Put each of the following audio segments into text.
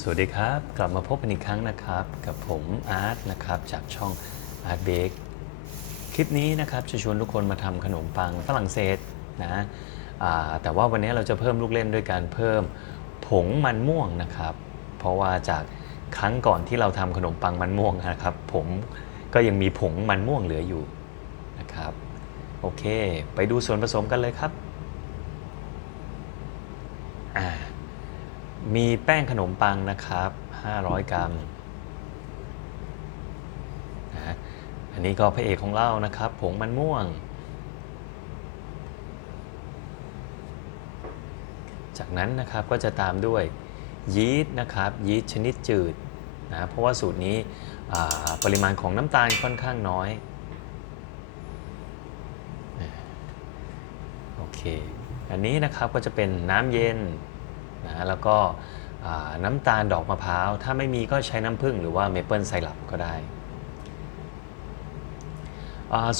สวัสดีครับ กลับมาพบกันอีกครั้งนะครับ กับผมอาร์ตนะครับจากช่อง Art Bake คลิปนี้นะครับจะชวนทุกคนมาทำขนมปังฝรั่งเศสนะแต่ว่าวันนี้เราจะเพิ่มลูกเล่นด้วยการเพิ่มผงมันม่วงนะครับ เพราะว่าจากครั้งก่อนที่เราทำขนมปังมันม่วงนะครับ ผมก็ยังมีผงมันม่วงเหลืออยู่นะครับโอเค ไปดูส่วนผสมกันเลยครับอ่า มีแป้งขนมปังนะครับ 500 กรัมนะอันนี้ก็พระเอกของเรานะครับ ผงมันม่วง จากนั้นนะครับก็จะตามด้วยยีสต์นะครับยีสต์ชนิดจืดนะเพราะว่าสูตรนี้ปริมาณของน้ำตาลค่อนข้างน้อยโอเคอันนี้นะครับก็จะเป็นน้ำเย็น นะแล้วก็น้ำตาลดอกมะพร้าว ถ้าไม่มีก็ใช้น้ำผึ้งหรือว่าเมเปิลไซรัปก็ได้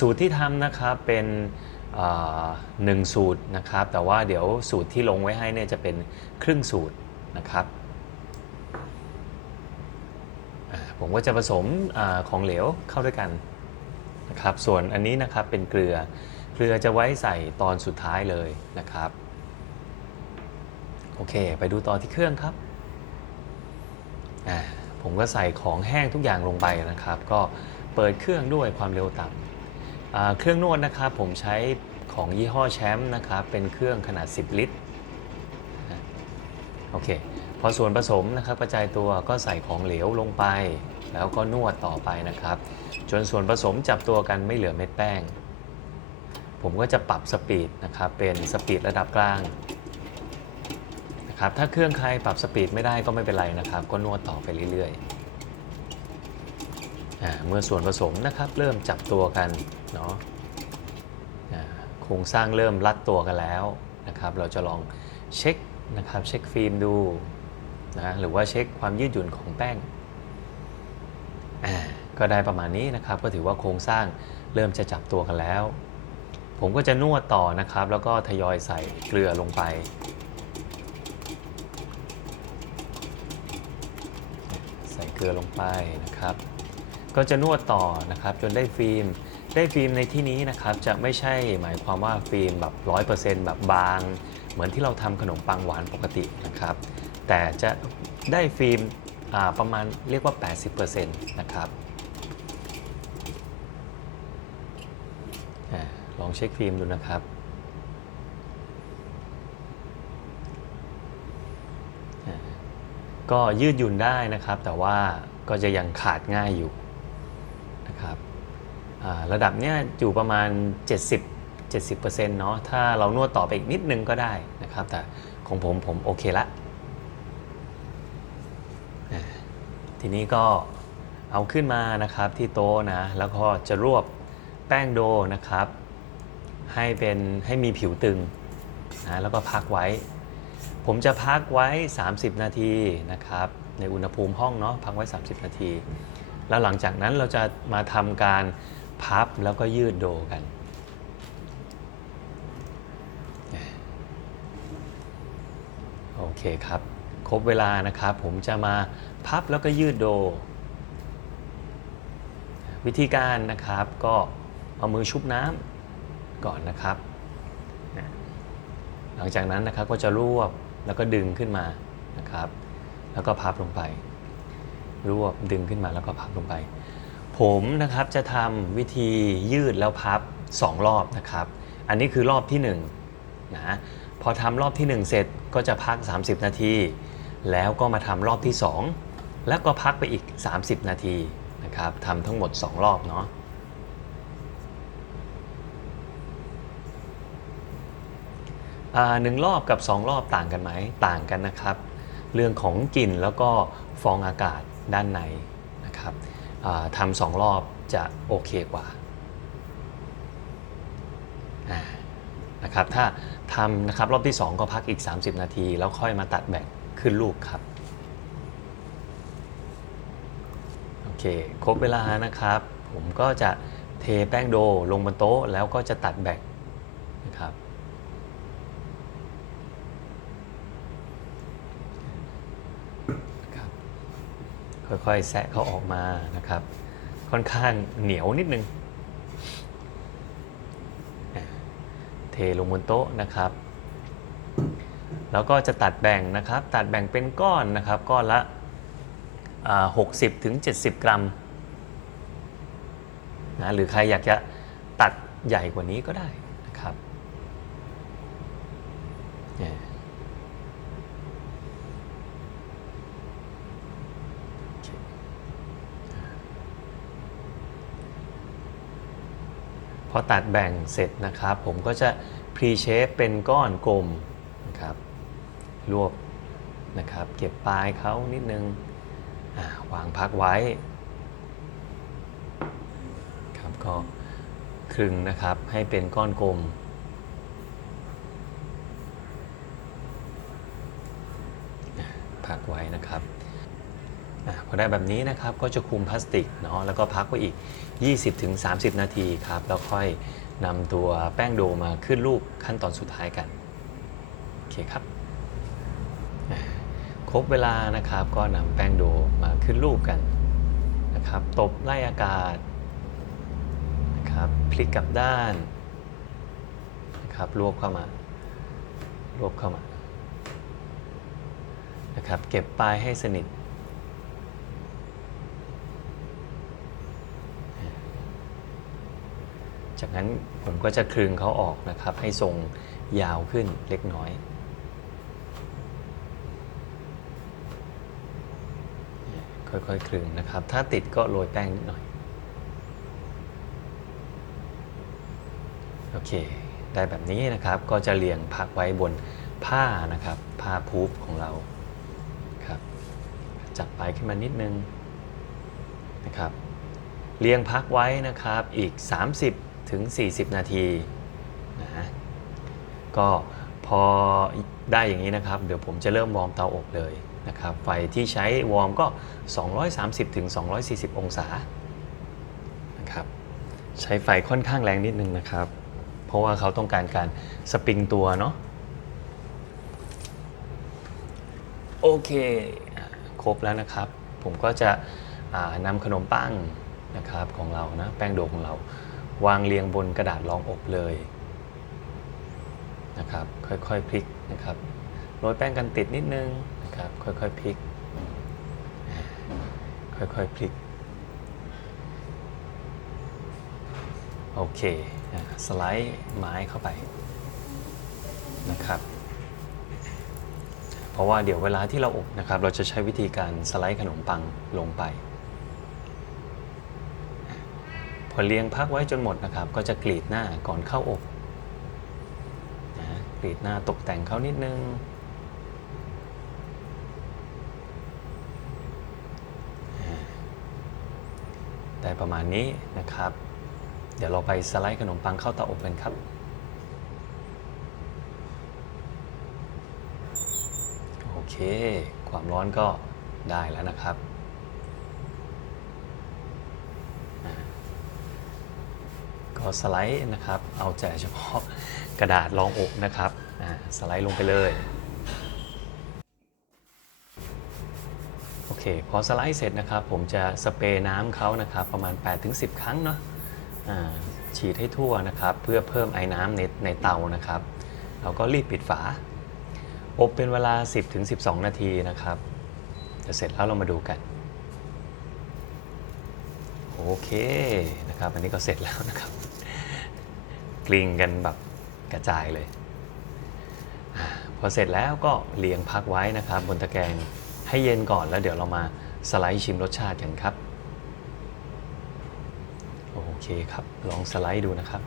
สูตรที่ทำนะครับเป็นหนึ่งสูตรนะครับ แต่ว่าเดี๋ยวสูตรที่ลงไว้ให้เนี่ยจะเป็นครึ่งสูตรนะครับผมก็จะผสมอของเหลวเข้าด้วยกันนะครับ ส่วนอันนี้นะครับเป็นเกลือ เกลือจะไว้ใส่ตอนสุดท้ายเลยนะครับ โอเค ไปดูต่อที่เครื่องครับอ่าผมก็ใส่ของแห้งทุกอย่างลงไปนะครับ ก็เปิดเครื่องด้วยความเร็วต่ำอ่าเครื่องนวดนะครับ ผมใช้ของยี่ห้อแชมป์นะครับ เป็นเครื่องขนาด 10 ลิตร โอเค พอส่วนผสมนะครับกระจายตัวก็ใส่ของเหลวลงไป แล้วก็นวดต่อไปนะครับ จนส่วนผสมจับตัวกันไม่เหลือเม็ดแป้ง ผมก็จะปรับสปีดนะครับ เป็นสปีดระดับกลาง ครับถ้าเครื่องใครปรับสปีดไม่ได้ก็ไม่เป็นไรนะครับ ก็นวดต่อไปเรื่อยๆอ่าเมื่อส่วนผสมนะครับ เริ่มจับตัวกันเนาะอ่าโครงสร้างเริ่มรัดตัวกันแล้วนะครับ เราจะลองเช็คนะครับเช็คฟิล์มดูนะหรือว่าเช็คความยืดหยุ่นของแป้งอ่าก็ได้ประมาณนี้นะครับ ก็ถือว่าโครงสร้างเริ่มจะจับตัวกันแล้ว ผมก็จะนวดต่อนะครับ แล้วก็ทยอยใส่เกลือลงไป ใส่ เกลือลงไปนะครับ ก็จะนวดต่อนะครับจนได้ฟิล์ม ได้ฟิล์มในที่นี้นะครับจะไม่ใช่หมายความว่าฟิล์มแบบร้อยเปอร์เซ็นต์แบบบาง เหมือนที่เราทำขนมปังหวานปกตินะครับ แต่จะได้ฟิล์มประมาณเรียกว่า 80%นะครับลองเช็คฟิล์มดูนะครับ ก็ยืดหยุ่นได้นะครับ แต่ว่าก็จะยังขาดง่ายอยู่นะครับระดับเนี้ยอยู่ประมาณ 70 70%เนาะถ้าเรานวดต่อไปอีกนิดนึงก็ได้นะครับ แต่ของผมผมโอเคละทีนี้ก็เอาขึ้นมานะครับที่โต๊ะนะแล้วก็จะรวบแป้งโดนะครับ ให้เป็นให้มีผิวตึงนะแล้วก็พักไว้ ผมจะพักไว้ 30 นาทีนะครับ ในอุณหภูมิห้องเนาะพักไว้ 30 นาที แล้วหลังจากนั้นเราจะมาทำการพับแล้วก็ยืดโดกัน โอเคครับ ครบเวลานะครับ ผมจะมาพับแล้วก็ยืดโด วิธีการนะครับก็เอามือชุบน้ำก่อนนะครับ หลังจากนั้นนะครับก็จะรวบ แล้วก็ดึงขึ้นมานะครับ แล้วก็พับลงไป รวบดึงขึ้นมาแล้วก็พับลงไป ผมนะครับจะทำวิธียืดแล้วพับ 2 รอบนะครับ อันนี้คือรอบที่1นะพอทำรอบที่ 1 เสร็จก็จะพัก 30 นาที แล้วก็มาทำรอบที่ 2 แล้วก็พักไปอีก 30 นาทีนะครับทำทั้งหมด 2 รอบเนาะ อ่า หนึ่งรอบกับ 2 รอบต่างกันไหมต่างกันนะครับ เรื่องของกลิ่นแล้วก็ฟองอากาศด้านในนะครับทำสองรอบจะโอเคกว่านะครับถ้าทำนะครับรอบที่ 2 ก็พักอีก 30 นาที แล้วค่อยมาตัดแบ่งขึ้นลูกครับโอเคครบเวลานะครับ ผมก็จะเทแป้งโดลงบนโต๊ะแล้วก็จะตัดแบ่งนะครับ ค่อยๆแซะเขาออกมานะครับ ค่อนข้างเหนียวนิดนึง เทลงบนโต๊ะนะครับ แล้วก็จะตัดแบ่งนะครับ ตัดแบ่งเป็นก้อนนะครับ ก้อนละ 60ถึง70 กรัมนะหรือใครอยากจะตัดใหญ่กว่านี้ก็ได้นะครับเนี่ย พ อตัดแบ่งเสร็จนะครับ ผมก็จะพรีเชฟเป็นก้อนกลมนะครับรวบนะครับ เก็บปลายเขานิดนึงอ่าวางพักไว้ครับก็คลึงนะครับให้เป็นก้อนกลม พักไว้นะครับ อะพอ ได้แบบนี้นะครับ ก็จะคลุมพลาสติกเนาะแล้วก็พักไว้อีก 20-30 นาทีครับ แล้วค่อยนำตัวแป้งโดมาขึ้นรูปขั้นตอนสุดท้ายกัน โอเคครับ ครบเวลานะครับก็นำแป้งโดมาขึ้นรูปกันนะครับ ตบไล่อากาศนะครับพลิกกลับด้านนะครับรวบเข้ามารวบเข้ามานะครับเก็บปลายให้สนิท จากนั้นผมก็จะคลึงเขาออกนะครับ ให้ทรงยาวขึ้นเล็กน้อยค่อยๆคลึงนะครับ ถ้าติดก็โรยแป้งนิดหน่อย โอเค ได้แบบนี้นะครับ ก็จะเรียงพักไว้บนผ้านะครับ ผ้าพูฟของเราครับ จับปลายขึ้นมานิดนึงนะครับ เรียงพักไว้นะครับ อีก 30 ถึง 40 นาทีนะก็พอได้อย่างนี้นะครับ เดี๋ยวผมจะเริ่มวอร์มเตาอบเลยนะครับ ไฟที่ใช้วอร์มก็ 230ถึง240 องศานะครับใช้ไฟค่อนข้างแรงนิดนึงนะครับ เพราะว่าเขาต้องการการสปริงตัวเนาะโอเค ครบแล้วนะครับ ผมก็จะนำขนมปังนะครับของเรานะแป้งโดของเรา วางเรียงบนกระดาษรองอบเลยนะครับค่อยๆพลิกนะครับโรยแป้งกันติดนิดนึงนะครับค่อยๆพลิก ค่อยๆพลิกโอเคสไลด์ไม้เข้าไปนะครับเพราะว่าเดี๋ยวเวลาที่เราอบนะครับ เราจะใช้วิธีการสไลด์ขนมปังลงไป พ อเลี้ยงพักไว้จนหมดนะครับ ก็จะกรีดหน้าก่อนเข้าอบนะกรีดหน้าตกแต่งเขานิดนึง ได้ประมาณนี้นะครับ เดี๋ยวเราไปสไลด์ขนมปังเข้าเตาอบกันครับ โอเค ความร้อนก็ได้แล้วนะครับ ก็สไลด์นะครับ เอาแต่เฉพาะกระดาษรองอกนะครับสไลด์ลงไปเลยโอเคพอสไลด์เสร็จนะครับ ผมจะสเปรย์น้ำเขานะครับ ประมาณ 8-10 ครั้งเนาะฉีดให้ทั่วนะครับ เพื่อเพิ่มไอ้น้ำในในเตานะครับ เราก็รีบปิดฝา อบเป็นเวลา 10-12 นาทีนะครับจะเสร็จแล้วเรามาดูกันโอเคนะครับ อันนี้ก็เสร็จแล้วนะครับ กลิ้งกันแบบกระจายเลยอาพอเสร็จแล้วก็เรียงพักไว้นะครับ บนตะแกรงให้เย็นก่อนแล้วเดี๋ยวเรามาสไลด์ชิมรสชาติกันครับ โอเคครับ ลองสไลด์ดูนะครับ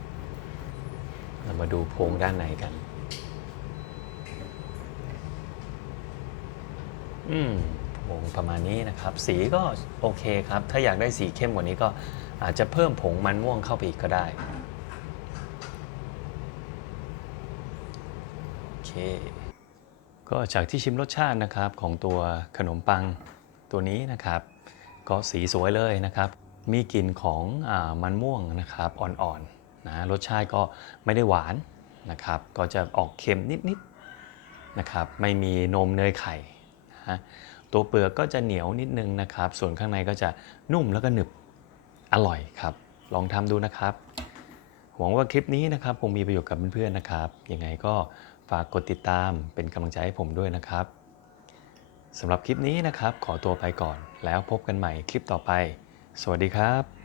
เรามาดูโพงด้านในกัน อืมโพงประมาณนี้นะครับ สีก็โอเคครับ ถ้าอยากได้สีเข้มกว่านี้ก็อาจจะเพิ่มผงมันม่วงเข้าไปอีกก็ได้ โอ เค ก็จากที่ชิมรสชาตินะครับของตัวขนมปังตัวนี้นะครับ ก็สีสวยเลยนะครับ มีกลิ่นของอมันม่วงนะครับอ่อนๆนะรสชาติก็ไม่ได้หวานนะครับ ก็จะออกเค็มนิดๆนะครับ ไม่มีนมเนยไข่นะตัวเปลือกก็จะเหนียวนิดนึงนะครับ ส่วนข้างในก็จะนุ่มแล้วก็หนึบอร่อยครับ ลองทำดูนะครับหวังว่าคลิปนี้นะครับคงมีประโยชน์กับเพื่อนๆนะครับ ยังไงก็ ฝากกดติดตามเป็นกำลังใจให้ผมด้วยนะครับสำหรับคลิปนี้นะครับ ขอตัวไปก่อน แล้วพบกันใหม่คลิปต่อไป สวัสดีครับ